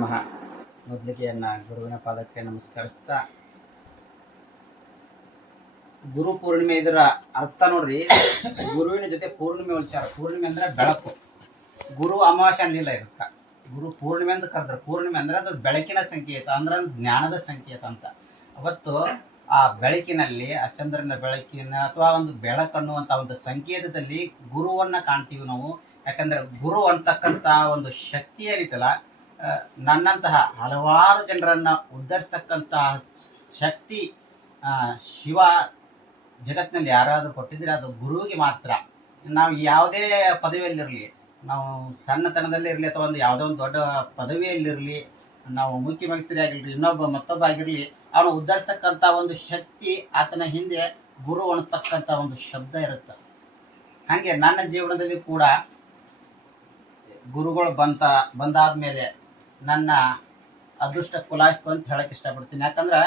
ಮಹಾ ಮೊದಲಿಗೆ ಗುರುವಿನ ಪಾದಕ್ಕೆ ನಮಸ್ಕರಿಸ್ತಾ, ಗುರು ಪೂರ್ಣಿಮೆ ಇದರ ಅರ್ಥ ನೋಡ್ರಿ. ಗುರುವಿನ ಜೊತೆ ಪೂರ್ಣಿಮೆ ವಿಚಾರ. ಪೂರ್ಣಿಮೆ ಅಂದ್ರೆ ಬೆಳಕು. ಗುರು ಅಮಾವಾಸ್ಯೆ ಅನ್ನಿಲ್ಲ ಇದಕ್ಕ. ಗುರು ಪೂರ್ಣಿಮೆ ಅಂತ ಕರೆದ್ರೆ, ಪೂರ್ಣಿಮೆ ಅಂದ್ರೆ ಅದು ಬೆಳಕಿನ ಸಂಕೇತ, ಅಂದ್ರೆ ಅದು ಜ್ಞಾನದ ಸಂಕೇತ ಅಂತ. ಅವತ್ತು ಆ ಬೆಳಕಿನಲ್ಲಿ, ಆ ಚಂದ್ರನ ಬೆಳಕಿನ ಅಥವಾ ಒಂದು ಬೆಳಕನ್ನುವಂತ ಒಂದು ಸಂಕೇತದಲ್ಲಿ ಗುರುವನ್ನ ಕಾಣ್ತೀವಿ ನಾವು. ಯಾಕಂದ್ರೆ ಗುರು ಅಂತಕ್ಕಂತ ಒಂದು ಶಕ್ತಿ ಏನಿತ್ತಲ್ಲ, ನನ್ನಂತಹ ಹಲವಾರು ಜನರನ್ನ ಉದ್ಧರಿಸ್ತಕ್ಕಂತಹ ಶಕ್ತಿ ಶಿವ ಜಗತ್ತಿನಲ್ಲಿ ಯಾರಾದರೂ ಕೊಟ್ಟಿದ್ರೆ ಅದು ಗುರುವಿಗೆ ಮಾತ್ರ. ನಾವು ಯಾವುದೇ ಪದವಿಯಲ್ಲಿರಲಿ, ನಾವು ಸಣ್ಣತನದಲ್ಲೇ ಇರಲಿ ಅಥವಾ ಒಂದು ಯಾವುದೋ ಒಂದು ದೊಡ್ಡ ಪದವಿಯಲ್ಲಿರಲಿ, ನಾವು ಮುಖ್ಯಮಂತ್ರಿ ಆಗಿರಲಿ, ಮತ್ತೊಬ್ಬ ಆಗಿರಲಿ, ಅವನು ಉದ್ಧರಿಸ್ತಕ್ಕಂಥ ಒಂದು ಶಕ್ತಿ, ಆತನ ಹಿಂದೆ ಗುರು ಅನ್ನತಕ್ಕಂಥ ಒಂದು ಶಬ್ದ ಇರುತ್ತೆ. ಹಾಗೆ ನನ್ನ ಜೀವನದಲ್ಲಿ ಕೂಡ ಗುರುಗಳು ಬಂದಾದ ಮೇಲೆ ನನ್ನ ಅದೃಷ್ಟ ಕುಲಾಯಿಸ್ತು ಅಂತ ಹೇಳಕ್ ಇಷ್ಟಪಡ್ತೀನಿ. ಯಾಕಂದ್ರೆ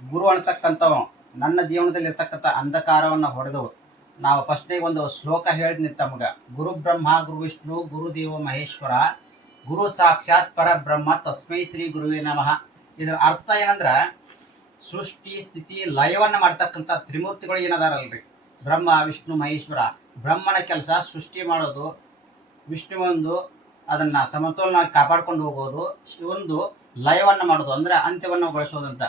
ಗುರು ಅನ್ನತಕ್ಕಂಥವು ನನ್ನ ಜೀವನದಲ್ಲಿ ಇರ್ತಕ್ಕಂಥ ಅಂಧಕಾರವನ್ನು ಹೊಡೆದವು. ನಾವು ಫಸ್ಟಿಗೆ ಒಂದು ಶ್ಲೋಕ ಹೇಳಿದ್ನಿ ತಮಗ. ಗುರು ಬ್ರಹ್ಮ ಗುರು ವಿಷ್ಣು ಗುರುದೇವ ಮಹೇಶ್ವರ ಗುರು ಸಾಕ್ಷಾತ್ ಪರಬ್ರಹ್ಮ ತಸ್ಮೈ ಶ್ರೀ ಗುರುವೇ ನಮಃ. ಇದರ ಅರ್ಥ ಏನಂದ್ರ, ಸೃಷ್ಟಿ ಸ್ಥಿತಿ ಲಯವನ್ನ ಮಾಡ್ತಕ್ಕಂಥ ತ್ರಿಮೂರ್ತಿಗಳು ಏನದಾರಲ್ರಿ, ಬ್ರಹ್ಮ ವಿಷ್ಣು ಮಹೇಶ್ವರ. ಬ್ರಹ್ಮನ ಕೆಲಸ ಸೃಷ್ಟಿ ಮಾಡೋದು, ವಿಷ್ಣು ಒಂದು ಅದನ್ನ ಸಮತೋಲನ ಕಾಪಾಡ್ಕೊಂಡು ಹೋಗೋದು, ಒಂದು ಲಯವನ್ನು ಮಾಡೋದು ಅಂದ್ರೆ ಅಂತ್ಯವನ್ನು ಗೊಳಿಸೋದಂತ.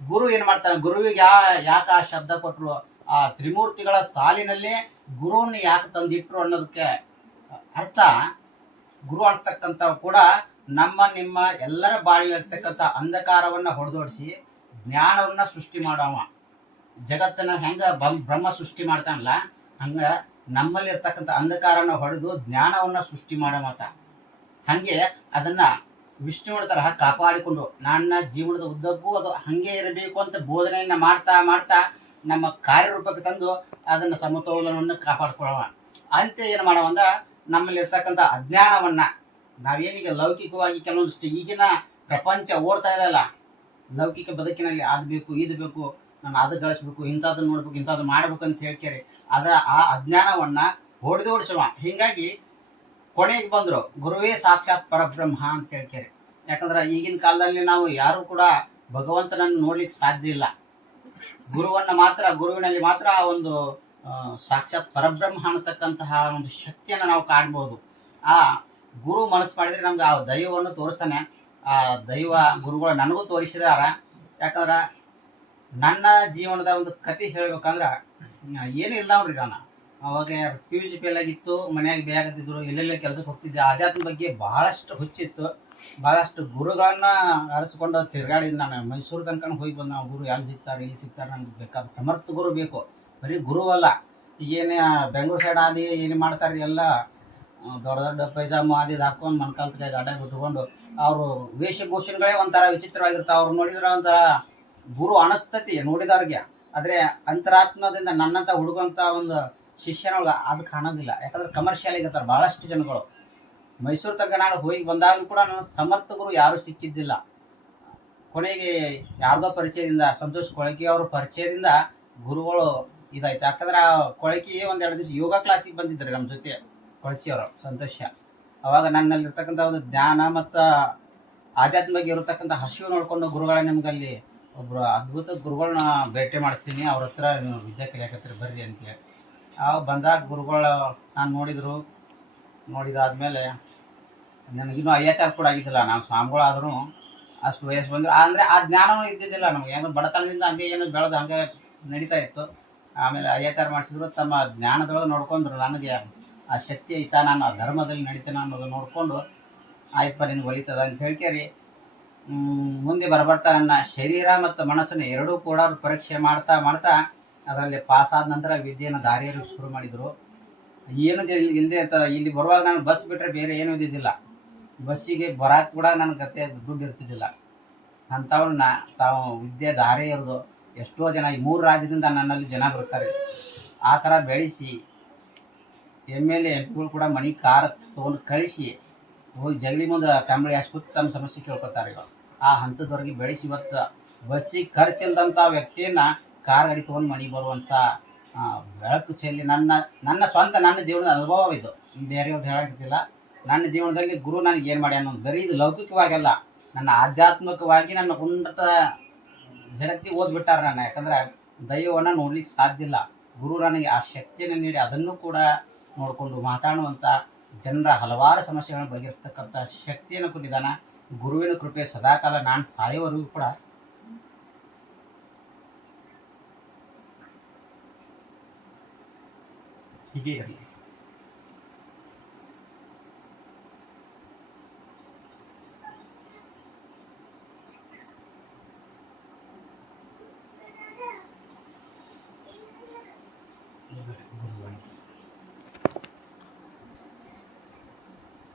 ಗುರು ಏನ್ ಮಾಡ್ತಾನೆ, ಗುರುವಿಗೆ ಯಾಕೆ ಆ ಶಬ್ದ ಕೊಟ್ಟರು, ಆ ತ್ರಿಮೂರ್ತಿಗಳ ಸಾಲಿನಲ್ಲೇ ಗುರುವನ್ನು ಯಾಕೆ ತಂದಿಟ್ರು ಅನ್ನೋದಕ್ಕೆ ಅರ್ಥ, ಗುರು ಅಂತಕ್ಕಂಥ ಕೂಡ ನಿಮ್ಮ ಎಲ್ಲರ ಬಾಳಿಲಿರ್ತಕ್ಕಂಥ ಅಂಧಕಾರವನ್ನ ಹೊಡೆದೋಡಿಸಿ ಜ್ಞಾನವನ್ನ ಸೃಷ್ಟಿ ಮಾಡವ. ಜಗತ್ತನ್ನ ಹೆಂಗ ಬ್ರಹ್ಮ ಸೃಷ್ಟಿ ಮಾಡ್ತಾನಲ್ಲ, ಹಂಗ ನಮ್ಮಲ್ಲಿ ಇರ್ತಕ್ಕಂಥ ಅಂಧಕಾರನ ಹೊಡೆದು ಜ್ಞಾನವನ್ನ ಸೃಷ್ಟಿ ಮಾಡೋ ಮಾತ. ಹಂಗೆ ಅದನ್ನ ವಿಷ್ಣುವಿನ ತರಹ ಕಾಪಾಡಿಕೊಂಡು ನನ್ನ ಜೀವನದ ಉದ್ದಕ್ಕೂ ಅದು ಹಂಗೆ ಇರಬೇಕು ಅಂತ ಬೋಧನೆಯನ್ನ ಮಾಡ್ತಾ ಮಾಡ್ತಾ ನಮ್ಮ ಕಾರ್ಯರೂಪಕ್ಕೆ ತಂದು ಅದನ್ನ ಸಮತೋಲನವನ್ನು ಕಾಪಾಡ್ಕೊಳ್ಳುವ. ಅಂತೆ ಏನು ಮಾಡವಂದ, ನಮ್ಮಲ್ಲಿ ಇರ್ತಕ್ಕಂಥ ಅಜ್ಞಾನವನ್ನ, ನಾವೇನೀಗ ಲೌಕಿಕವಾಗಿ ಕೆಲವೊಂದಿಷ್ಟು ಈಗಿನ ಪ್ರಪಂಚ ಓಡ್ತಾ ಇದೆಯಲ್ಲ, ಲೌಕಿಕ ಬದುಕಿನಲ್ಲಿ ಅದು ಬೇಕು ಇದು ಬೇಕು, ನಾನು ಅದು ಗಳಿಸ್ಬೇಕು, ಇಂಥದ್ದು ನೋಡ್ಬೇಕು, ಇಂಥದ್ದು ಮಾಡ್ಬೇಕು ಅಂತ ಹೇಳ್ಕೇರಿ ಆ ಅಜ್ಞಾನವನ್ನ ಹೊಡೆದೋಡಿಸುವ. ಹಿಂಗಾಗಿ ಕೊನೆಗೆ ಬಂದ್ರು ಗುರುವೇ ಸಾಕ್ಷಾತ್ ಪರಬ್ರಹ್ಮ ಅಂತ ಹೇಳ್ಕೇರಿ. ಯಾಕಂದ್ರೆ ಈಗಿನ ಕಾಲದಲ್ಲಿ ನಾವು ಯಾರು ಕೂಡ ಭಗವಂತನನ್ನು ನೋಡ್ಲಿಕ್ಕೆ ಸಾಧ್ಯ ಇಲ್ಲ. ಗುರುವಿನಲ್ಲಿ ಮಾತ್ರ ಒಂದು ಸಾಕ್ಷಾತ್ ಪರಬ್ರಹ್ಮ ಅನ್ನತಕ್ಕಂತಹ ಒಂದು ಶಕ್ತಿಯನ್ನು ನಾವು ಕಾಣ್ಬೋದು. ಆ ಗುರು ಮನಸ್ಸು ಮಾಡಿದ್ರೆ ನಮ್ಗೆ ಆ ದೈವವನ್ನು ತೋರಿಸ್ತಾನೆ. ಆ ದೈವ ಗುರುಗಳು ನನಗೂ ತೋರಿಸಿದಾರ. ಯಾಕಂದ್ರೆ ನನ್ನ ಜೀವನದ ಒಂದು ಕತೆ ಹೇಳ್ಬೇಕಂದ್ರ, ಏನು ಇಲ್ದಾವ್ರಿ, ನಾನು ಅವಾಗ PUC ಫೇಲ್ ಆಗಿತ್ತು, ಮನ್ಯಾಗ ಬೇಯಾಗತ್ತಿದ್ರು, ಎಲ್ಲೆಲ್ಲ ಕೆಲಸಕ್ಕೆ ಹೋಗ್ತಿದ್ದೆ. ಆಧ್ಯಾತ್ಮ ಬಗ್ಗೆ ಬಹಳಷ್ಟು ಹುಚ್ಚಿತ್ತು. ಬಹಳಷ್ಟು ಗುರುಗಳನ್ನ ಅರಸ್ಕೊಂಡು ತಿರ್ಗಾಡಿದ್ ನಾನು. ಮೈಸೂರು ತನಕ ಹೋಗಿ ಬಂದ. ನಾವು ಗುರು ಎಲ್ಲಿ ಸಿಗ್ತಾರೆ ಇಲ್ಲಿ ಸಿಗ್ತಾರೆ, ನಮ್ಗೆ ಬೇಕಾದ ಸಮರ್ಥ ಗುರು ಬೇಕು, ಬರೀ ಗುರು ಅಲ್ಲ. ಈಗೇನು ಬೆಂಗಳೂರು ಸೈಡ್ ಆದಿ ಏನು ಮಾಡ್ತಾರೆ, ಎಲ್ಲ ದೊಡ್ಡ ದೊಡ್ಡ ಪೈಜಾಮ ಆದಿ ಹಾಕೊಂಡು ಮನ್ಕಾಲ್ ಕೈಗೆ ಅಡ್ಡ ಬಿಟ್ಕೊಂಡು ಅವರು ವೇಷಭೂಷಣಗಳೇ ಒಂಥರ ವಿಚಿತ್ರವಾಗಿರ್ತಾವೆ. ಅವ್ರು ನೋಡಿದ್ರೆ ಒಂಥರ ಗುರು ಅನಿಸ್ತತಿ ನೋಡಿದವ್ರಿಗೆ. ಆದರೆ ಅಂತರಾತ್ಮದಿಂದ ನನ್ನಂತ ಹುಡುಗಂತ ಒಂದು ಶಿಷ್ಯನೊಳಗೆ ಅದು ಕಾಣೋದಿಲ್ಲ. ಯಾಕಂದ್ರೆ ಕಮರ್ಷಿಯಲ್ ಆಗಿರ್ತಾರೆ ಭಾಳಷ್ಟು ಜನಗಳು. ಮೈಸೂರು ತನಕ ನಾನು ಹೋಗಿ ಬಂದಾಗಲೂ ಕೂಡ ನನ್ನ ಸಮರ್ಥ ಗುರು ಯಾರೂ ಸಿಕ್ಕಿದ್ದಿಲ್ಲ. ಕೊನೆಗೆ ಯಾರ್ದೋ ಪರಿಚಯದಿಂದ, ಸಂತೋಷ್ ಕೊಳಕಿ ಅವ್ರ ಪರಿಚಯದಿಂದ ಗುರುಗಳು ಇದಾಯ್ತು. ಯಾಕಂದ್ರೆ ಆ ಕೊಳಕಿ ಒಂದೆರಡು ದಿವಸ ಯೋಗ ಕ್ಲಾಸಿಗೆ ಬಂದಿದ್ದಾರೆ ನಮ್ಮ ಜೊತೆ, ಕೊಳಚಿಯವರು ಸಂತೋಷ. ಅವಾಗ ನನ್ನಲ್ಲಿರ್ತಕ್ಕಂಥ ಒಂದು ಜ್ಞಾನ ಮತ್ತು ಆಧ್ಯಾತ್ಮ ಬಗ್ಗೆ ಇರತಕ್ಕಂಥ ಹಸಿವು ನೋಡ್ಕೊಂಡು ಗುರುಗಳ ನಿಮ್ಗಲ್ಲಿ ಒಬ್ಬರು ಅದ್ಭುತ ಗುರುಗಳನ್ನ ಭೇಟಿ ಮಾಡಿಸ್ತೀನಿ, ಅವ್ರ ಹತ್ರ ವಿದ್ಯಾ ಕಲಿಯಾಕತ್ತೀರಿ ಬರ್ರಿ ಅಂತೇಳಿ. ಬಂದಾಗ ಗುರುಗಳು ನಾನು ನೋಡಿದಾದ್ಮೇಲೆ ನನಗಿನ್ನೂ IHR ಕೂಡ ಆಗಿದ್ದಿಲ್ಲ. ನಾನು ಸ್ವಾಮಿಗಳಾದ್ರೂ ಅಷ್ಟು ವಯಸ್ಸು ಬಂದರು, ಅಂದರೆ ಆ ಜ್ಞಾನವೂ ಇದ್ದಿದ್ದಿಲ್ಲ ನಮಗೆ. ಏನು ಬಡತನದಿಂದ ಹಂಗೆ ಏನು ಬೆಳೆದು ಹಂಗೆ ನಡೀತಾ ಇತ್ತು. ಆಮೇಲೆ IHR ಮಾಡಿಸಿದ್ರು, ತಮ್ಮ ಜ್ಞಾನದೊಳಗೆ ನೋಡ್ಕೊಂಡ್ರು ನನಗೆ ಆ ಶಕ್ತಿ ಐತಾ, ನಾನು ಆ ಧರ್ಮದಲ್ಲಿ ನಡೀತೇನೆ ಅನ್ನೋದು ನೋಡಿಕೊಂಡು, ಆಯ್ತಪ್ಪ ನಿನ್ಗೆ ಒಲಿತದ ಅಂತ ಹೇಳ್ಕೇರಿ ಮುಂದೆ ಬರ್ತಾ ನನ್ನ ಶರೀರ ಮತ್ತು ಮನಸ್ಸನ್ನು ಎರಡೂ ಕೂಡ ಅವ್ರು ಪರೀಕ್ಷೆ ಮಾಡ್ತಾ ಮಾಡ್ತಾ ಅದರಲ್ಲಿ ಪಾಸ್ ಆದ ನಂತರ ವಿದ್ಯೆಯನ್ನು ದಾರಿಯಲ್ಲಿ ಶುರು ಮಾಡಿದರು. ಏನು ಇಲ್ಲದೆ ಇಲ್ಲಿ ಬರುವಾಗ ನಾನು ಬಸ್ ಬಿಟ್ಟರೆ ಬೇರೆ ಏನೂ ಇದ್ದಿದ್ದಿಲ್ಲ. ಬಸ್ಸಿಗೆ ಬರೋಕೆ ಕೂಡ ನನ್ನ ಗತೆ ದುಡ್ಡು ಇರ್ತಿದ್ದಿಲ್ಲ. ಅಂಥವ್ರನ್ನ ತಾವು ವಿದ್ಯೆ ದಾರಿ ಇರೋದು ಎಷ್ಟೋ ಜನ, ಈ 3 ರಾಜ್ಯದಿಂದ ನನ್ನಲ್ಲಿ ಜನ ಬರ್ತಾರೆ. ಆ ಥರ ಬೆಳೆಸಿ MLA MP ಕೂಡ ಮನೆ ಕಾರ್ ತೊಗೊಂಡು ಕಳಿಸಿ ಹೋಗಿ ಜಗಲಿ ಮುಂದೆ ಕಂಬಳಿ ಹಾಸ್ಬಿಟ್ಟು ತಮ್ಮ ಸಮಸ್ಯೆ ಕೇಳ್ಕೊತಾರೆ. ಆ ಹಂತದವರೆಗೆ ಬೆಳೆಸಿ ಇವತ್ತು ಬಸ್ಸಿಗೆ ಖರ್ಚಿಲ್ದಂಥ ವ್ಯಕ್ತಿಯನ್ನ ಕಾರ್ ಗಾಡಿ ತೊಗೊಂಡು ಮನೆಗೆ ಬರುವಂಥ ಬೆಳಕು ಚೆಲ್ಲಿ ನನ್ನ ಜೀವನದ ಅನುಭವ ಇದು, ಬೇರೆಯವ್ರದ್ದು ಹೇಳಕ್ಕಿಲ್ಲ. ನನ್ನ ಜೀವನದಲ್ಲಿ ಗುರು ನನಗೆ ಏನು ಮಾಡಿ ಅನ್ನೋದು ಬರೀ ಇದು ಲೌಕಿಕವಾಗಲ್ಲ, ನನ್ನ ಆಧ್ಯಾತ್ಮಿಕವಾಗಿ ನನ್ನ ಉನ್ನತ ಜಗತ್ತಿಗೆ ಓದ್ಬಿಟ್ಟಾರ ನನ್ನ. ಯಾಕಂದ್ರೆ ದೈವವನ್ನು ನೋಡ್ಲಿಕ್ಕೆ ಸಾಧ್ಯ ಇಲ್ಲ. ಗುರು ನನಗೆ ಆ ಶಕ್ತಿಯನ್ನು ನೀಡಿ ಅದನ್ನು ಕೂಡ ನೋಡಿಕೊಂಡು ಮಾತಾಡುವಂಥ ಜನರ ಹಲವಾರು ಸಮಸ್ಯೆಗಳನ್ನು ಬಗೆಹರಿಸ್ತಕ್ಕಂಥ ಶಕ್ತಿಯನ್ನು ಕೊಟ್ಟಿದ್ದಾನೆ. ಗುರುವಿನ ಕೃಪೆ ಸದಾಕಾಲ ನಾನು ಸಾಯೋವರೆಗೂ ಕೂಡ ಹೀಗೆ ಇರಲಿ.